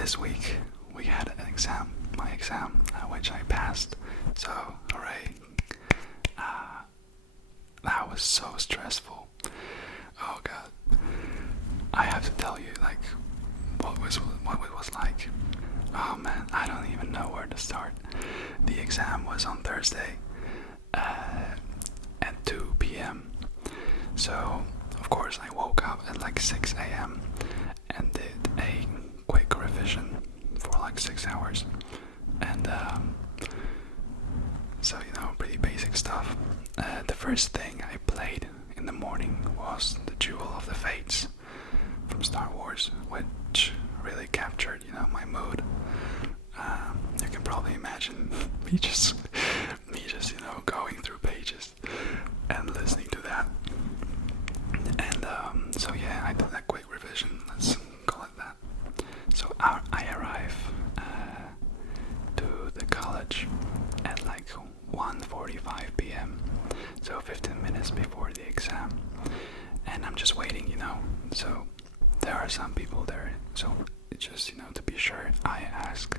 this week we had an exam, my exam, which I passed. So, hooray! That was so stressful. Oh god, I have to tell you, like, what it was like. Oh man, I don't even know where to start. The exam was on Thursday at 2 p.m. So, of course, I woke up at like 6 a.m. and did a quick revision for like 6 hours. And so, pretty basic stuff. The first thing I played in the morning was the Duel of the Fates from Star Wars, which really captured, my mood. You can probably imagine me just, going through pages and listening to that. And so yeah, I did that quick revision. Let's call it that. So I arrive to the college at like 1:45 p.m. So 15 minutes before the exam, and I'm just waiting. So there are some people there. So just to be sure, I ask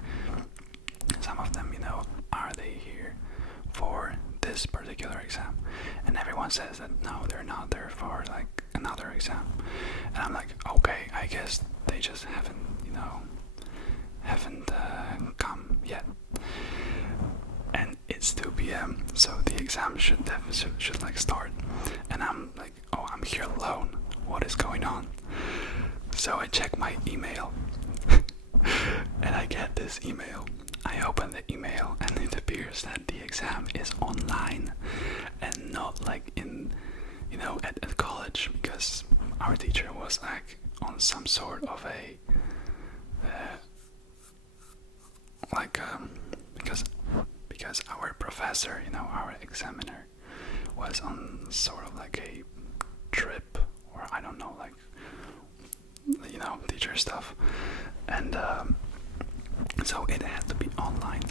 some of them, are they here for this particular exam? And everyone says that no, they're not there for like another exam. And I'm like, okay, I guess they just haven't come yet. And it's 2 p.m. so the exam should like start. And I'm like, oh, I'm here alone. What is going on? So I check my email and I get this email. I open the email and it appears that the exam is online and not like in, at college, because our teacher was like on some sort of a, because our professor, our examiner, was on sort of like a trip, or I don't know, like, teacher stuff, and so it had to be online.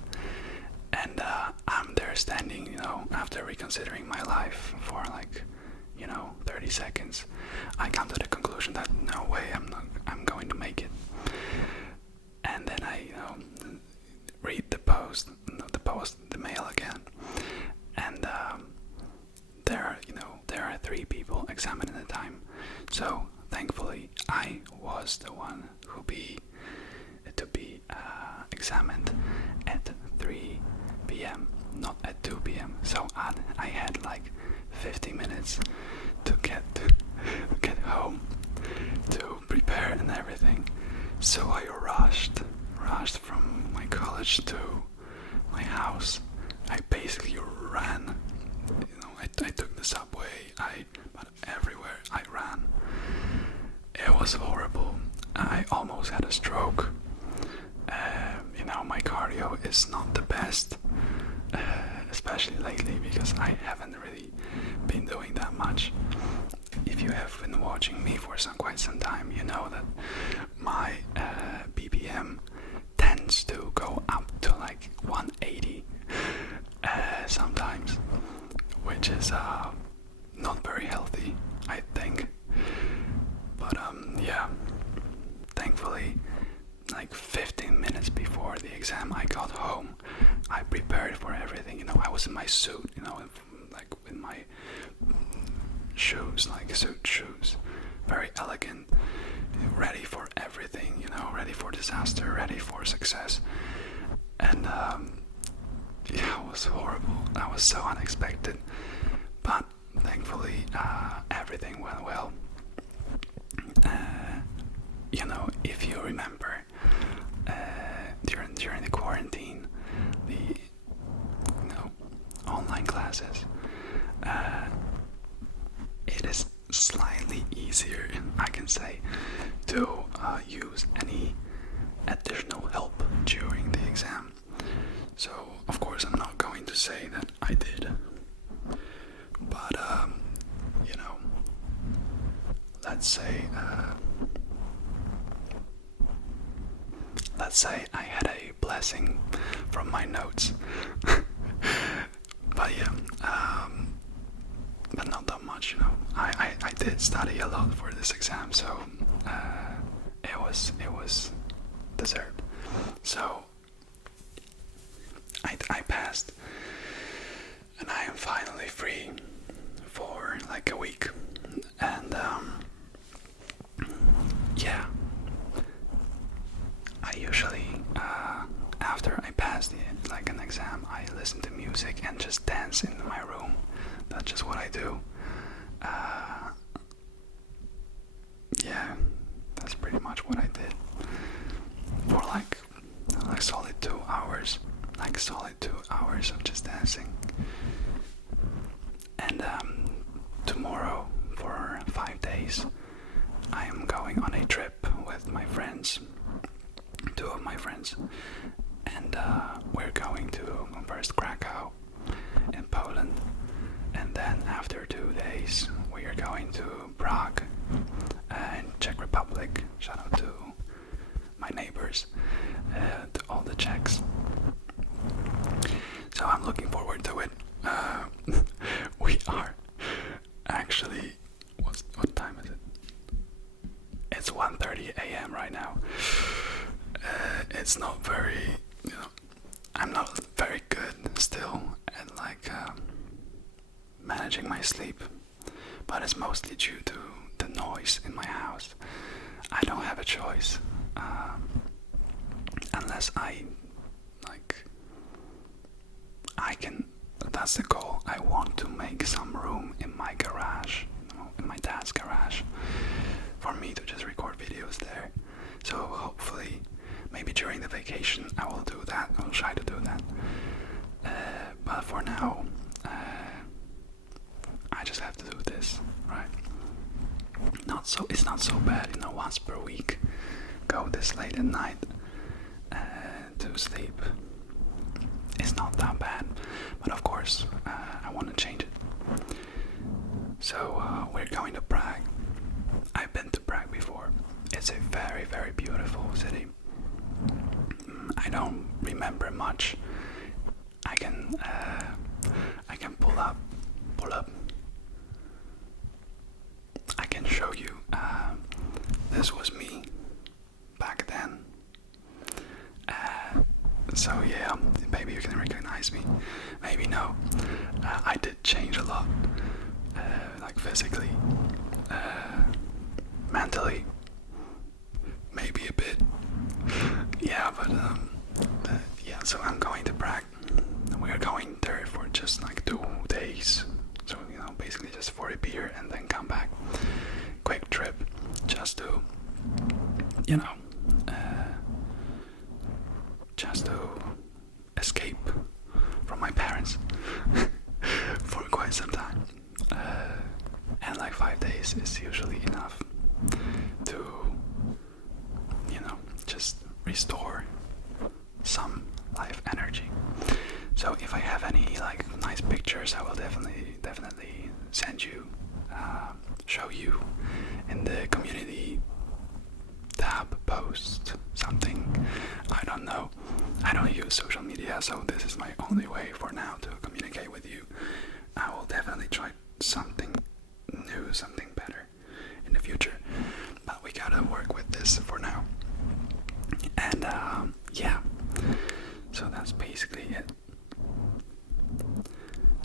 And I'm there standing, after reconsidering my life for like, 30 seconds. I come to the conclusion that no way I'm going to make it. And then I, read the mail again, and there are 3 people examining at the time. So thankfully, I was the one to be examined at 3 p.m., not at 2 p.m. So I had like 50 minutes to get home, to prepare and everything. So I rushed from my college to my house. I basically ran. I took the subway. But everywhere I ran. It was horrible. I almost had a stroke. My cardio is not the best, especially lately, because I haven't really been doing that much. If you have been watching me for quite some time, you know that my BPM tends to go up to like 180 sometimes, which is not very healthy, I think. But yeah, thankfully, like 15 minutes before the exam, I got home. I prepared for everything. I was in my suit, like with my shoes, like suit shoes, very elegant, ready for everything, ready for disaster, ready for success. And yeah, it was horrible. That was so unexpected, but thankfully everything went well. If you remember, during the quarantine, the online classes, it is slightly easier, I can say, to use any additional help during the exam. So of course I'm not going to say that I did, but let's say I had a blessing from my notes. But yeah, but not that much, I did study a lot for this exam, so it was deserved. finally free for like a week, and yeah, I usually after I pass like an exam, I listen to music and just dance in my room. That's just what I do. Yeah, that's pretty much what I did for like solid 2 hours, like solid 2 hours of just dancing. And tomorrow for 5 days, I am going on a trip with my friends, 2 of my friends, and we're going to first Krakow in Poland, and then after 2 days we are going to Prague in Czech Republic. Shout out to my neighbors, to all the Czechs. So I'm looking forward to it. We are actually, what time is it? It's 1:30 a.m. right now. It's not very, I'm not very good still at like managing my sleep, but it's mostly due to the noise in my house. I don't have a choice, unless I can. That's the goal. I want to make some room in my garage, in my dad's garage, for me to just record videos there. So hopefully, maybe during the vacation, I will do that. I will try to do that. But for now, I just have to do this, right? It's not so bad, once per week, go this late at night to sleep. It's not that bad, but of course, I want to change it. So we're going to Prague. I've been to Prague before. It's a very, very beautiful city. I don't remember much. I can pull up. I can show you. This was me back then. So yeah, maybe you can recognize me. Maybe no. I did change a lot, like physically, mentally, maybe a bit. Yeah, but yeah. So I'm going to Prague. We are going there for just like 2 days. So basically just for a beer and then come back. Quick trip, just to just to escape from my parents for quite some time. And like 5 days is usually enough to, just restore some life energy. So if I have any like nice pictures, I will definitely send you, show you in the community tab, post something. I don't know. I don't use social media, so this is my only way for now to communicate with you. I will definitely try something new, something better in the future, but we gotta work with this for now. And yeah, so that's basically it.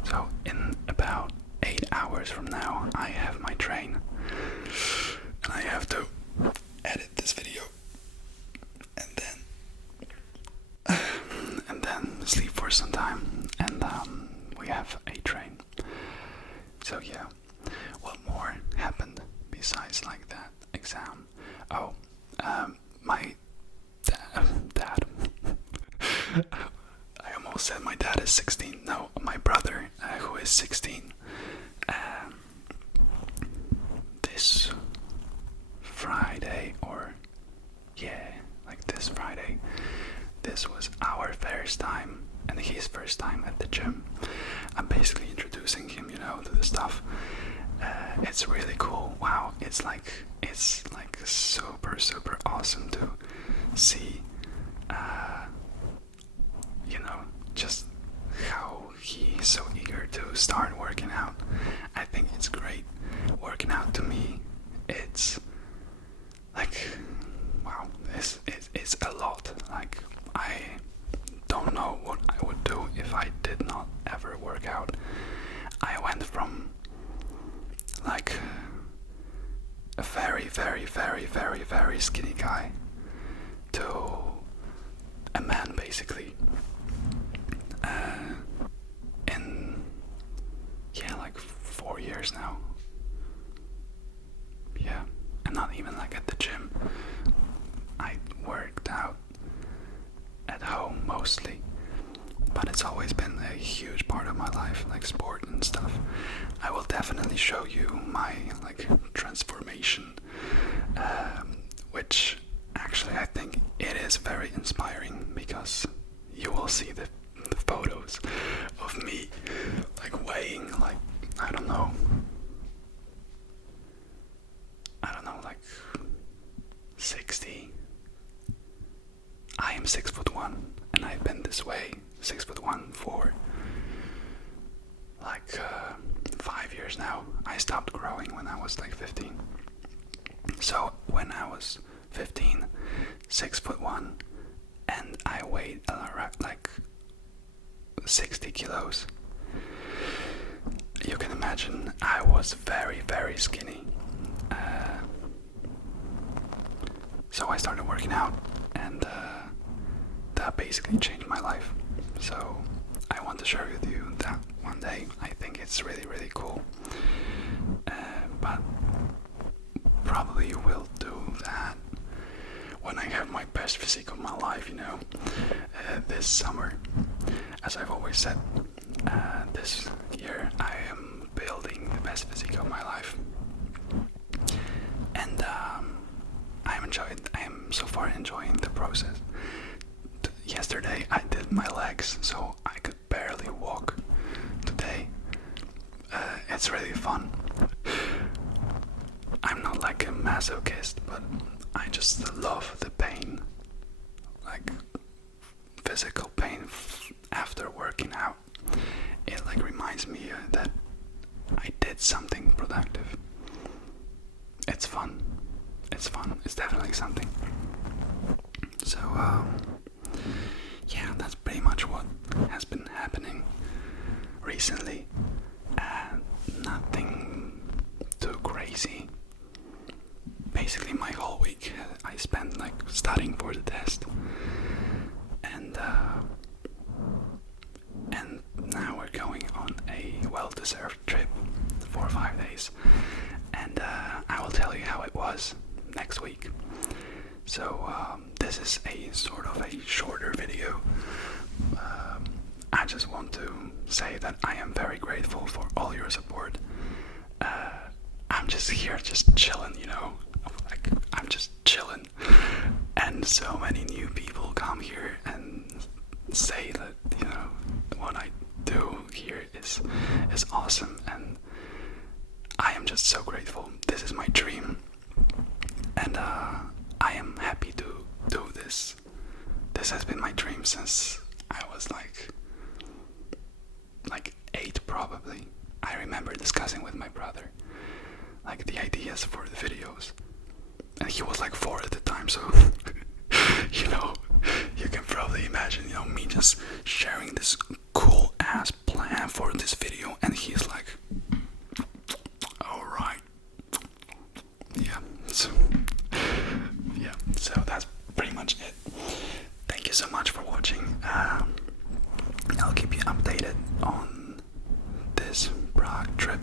So in about 8 hours from now, I have my train, and I have to edit this video, and then sleep for some time, and we have a train. So yeah, what more happened besides like that exam? Oh, my dad. I almost said my dad is 16. No, my brother, who is 16. This Friday, this Friday, this was our first time and his first time at the gym. I'm basically introducing him, to the stuff. It's really cool. Wow, it's like super awesome to see, just how he's so eager to start working out. I think it's great. Working out to me, it's like, wow, it's a lot. Like, I don't know what I would do if I did not ever work out. very skinny guy to a man, basically. In, yeah, like 4 years now. Yeah, and not even like at the gym. I worked out at home mostly, but it's always been a huge part of my life, like sport and stuff. I will definitely show you my like transformation, which actually I think it is very inspiring, because you will see the photos of me like weighing like I don't know like 60. I am 6'1", and I've been this way 6'1" for like 5 years now. I stopped growing when I was like 15. So when I was 15, 6'1", and I weighed like 60 kilos. You can imagine I was very, very skinny. So I started working out, and that basically changed my life. So I want to share with you that one day. I think it's really, really cool. But probably will do that when I have my best physique of my life, you know, this summer. As I've always said, this year I am building the best physique of my life, and I am so far enjoying the process. Yesterday I did my legs, so I could barely walk. Today, it's really fun. I'm not like a masochist, but I just love the pain, like physical pain after working out. It like reminds me that I did something productive. It's fun. It's fun. It's definitely something. So yeah, that's pretty much what has been happening recently. Nothing too crazy. Basically my whole week I spent like studying for the test, and now we're going on a well-deserved trip for 5 days, and I will tell you how it was next week. So this is a sort of a shorter video. I just want to say that I am very grateful for all your support. I'm just here just chilling, you know, like I'm just chilling, and so many new people come here and say that, you know, what I do here is awesome, and I am just so grateful. This is my dream, and I am happy to do this. This has been my dream since I was like 8 probably. I remember discussing with my brother like the ideas for the videos, and he was like 4 at the time, so you know, you can probably imagine, you know, me just sharing this cool ass plan for this video, and he's like, alright. Yeah, so that's pretty much it. Thank you so much for watching. I'll keep you updated on this Prague trip.